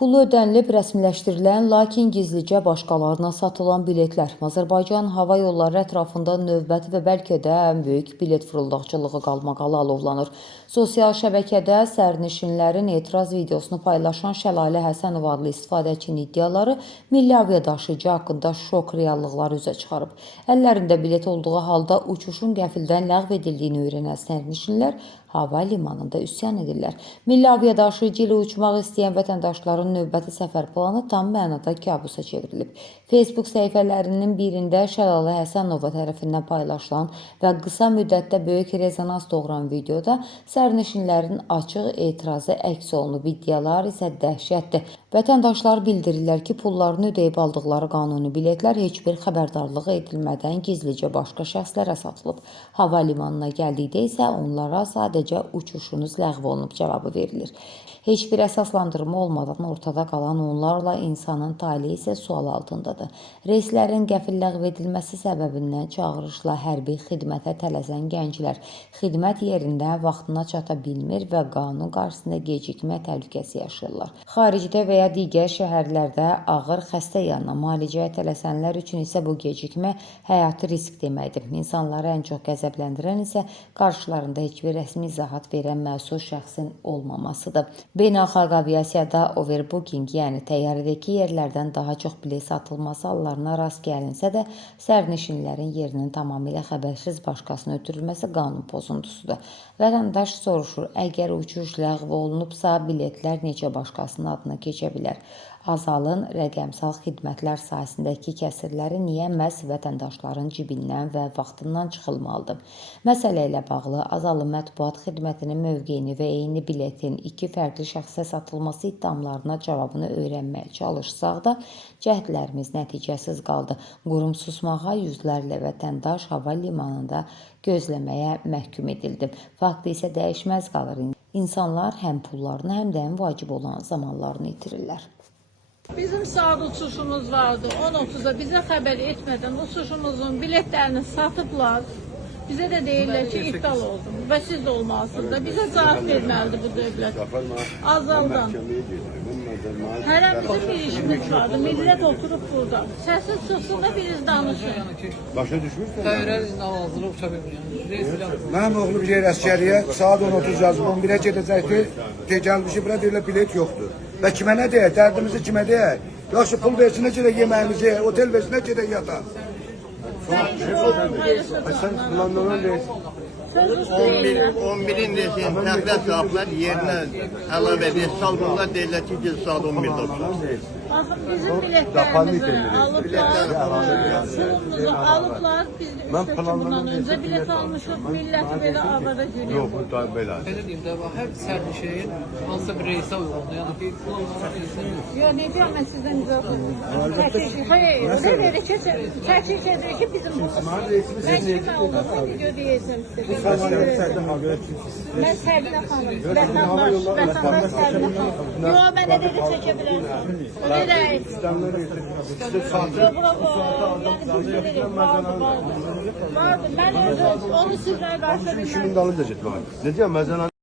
Pulu ödənilib rəsmiləşdirilən, lakin gizlicə başqalarına satılan biletlər. Azərbaycan hava yolları ətrafında növbəti və bəlkə də ən böyük bilet fırıldaqçılığı qalmaqalı alovlanır. Sosial şəbəkədə sərnişinlərin etiraz videosunu paylaşan Şəlalə Həsənov adlı istifadəçinin iddiaları milli aviadaşıyıcı haqqında şok reallıqları üzə çıxarıb. Əllərində bilet olduğu halda uçuşun qəfildən ləğv edildiyini öyrənən sərnişinlər hava limanında üsyan edirlər. Milli aviadaşıyıcı ilə uçmaq istəyən vətəndaşların növbəti səfər planı tam mənada kabusa çevrilib. Facebook səhifələrinin birində Şəlalə Həsənova tərəfindən paylaşılan və qısa müddətdə böyük rezonans doğuran videoda sərnişinlərin açıq etirazı əks olunub. İddialar isə dəhşətdir. Vətəndaşlar bildirirlər ki, pullarını ödəyib aldıqları qanuni biletlər heç bir xəbərdarlıq edilmədən gizlicə başqa şəxslərə satılıb. Hava limanına gəldikdə isə onlara sadəcə uçuşunuz ləğv olunub cavabı verilir. Heç bir əsaslandırma olmadan ortada qalan onlarla insanın taleyi isə sual altındadır. Reyslərin qəfil ləğv edilməsi səbəbindən çağırışla hərbi xidmətə tələsən gənclər xidmət yerində vaxtına çata bilmir və qanun qarşısında gecikmə təhlükəsi yaşayırlar. Xaricdə və ya digər şəhərlərdə ağır xəstə yanına müalicəyə tələsənlər üçün isə bu gecikmə həyati risk deməkdir. İnsanları ən çox qəzəbləndirən isə qarşılarında heç bir rəsmi izahat verən məsul şəxsin olmamasıdır. Beynəlxalq aviasiyada overbooking, yəni təyyarədəki yerlərdən daha çox bilet satılması hallarına rast gəlinsə də, sərnişinlərin yerinin tamamilə xəbərsiz başqasına ötürülməsi qanun pozuntusudur. Vətəndaş soruşur, əgər uçuş ləğv olunubsa, biletlər necə başqasının adına keçə bilər? Azalın rəqəmsal xidmətlər sahəsindəki kəsirləri niyə məhz vətəndaşların cibindən və vaxtından çıxılmalıdır? Məsələ ilə bağlı Azalın mətbuat xidmətinin mövqeyini və eyni biletin iki fərqli şəxsə satılması iddialarına cavabını öyrənməyə çalışsaq da, cəhdlərimiz nəticəsiz qaldı. Qurum susmağa, yüzlərlə vətəndaş hava limanında gözləməyə məhkum edildi. Faktı isə dəyişməz qalır. İnsanlar həm pullarını, həm də ən vacib olan zamanlarını itirirlər. Bizim saat uçuşumuz vardı 10:30'da bizə xəbər etmədən uçuşumuzun biletlərini satıblar. Bizə də deyirlər ki, iptal oldu və siz də olmalısınız da. Bizə cavab verməlidir bu dövlət. Azaldan. Hərəm bizim bir işimiz vardı. Millət oturub burada. Səsiz çıxsın da biriz danışın. Başa düşmürsən? Təyyarə namazını uça bilmirəm. Mənim oğlum gedir əskəriyə, saat 10:30 yazıb, 11-ə gedəcəkdir. Gəlmişi bura deyirlər, bilet yoxdur. Və kimə nə deyək, dərdimizi kimə deyək? Yaxşı, pul versinə gedək yeməyimizi, otel versinə gedək yataq. Sən planlanan deyilsin. 11'in desin təxlə saatlar yerinə əlavə edir, salmırlar, deyirlər ki, saat 11'də olsun. Baxın, bizim biletlərimizi alıblar, pulumuzu alıblar, biz də üstəki bundan öncə bilet almışıq, milləti belə avara günü. Yox, bu da belə. Belə deyim də, hər sərnişin hansısa bir reysə uyğundur. Yəni ki, Yox, ne deyəm, mən sizdən icazə alıyorum. Xeyr, o da verir ki, çəkik edir ki, bizim bu mən kimə olursa video deyəcəm sizə. Mən Səbinə xanım, vətəndaş Səbinə xanım. Yox, mənə dedi çəkə bilərsən. O da rəis. Vardı. Mən onu sizlərə qarşı bilməm. İşimin dalınca getmək. Ne diyəm, məzən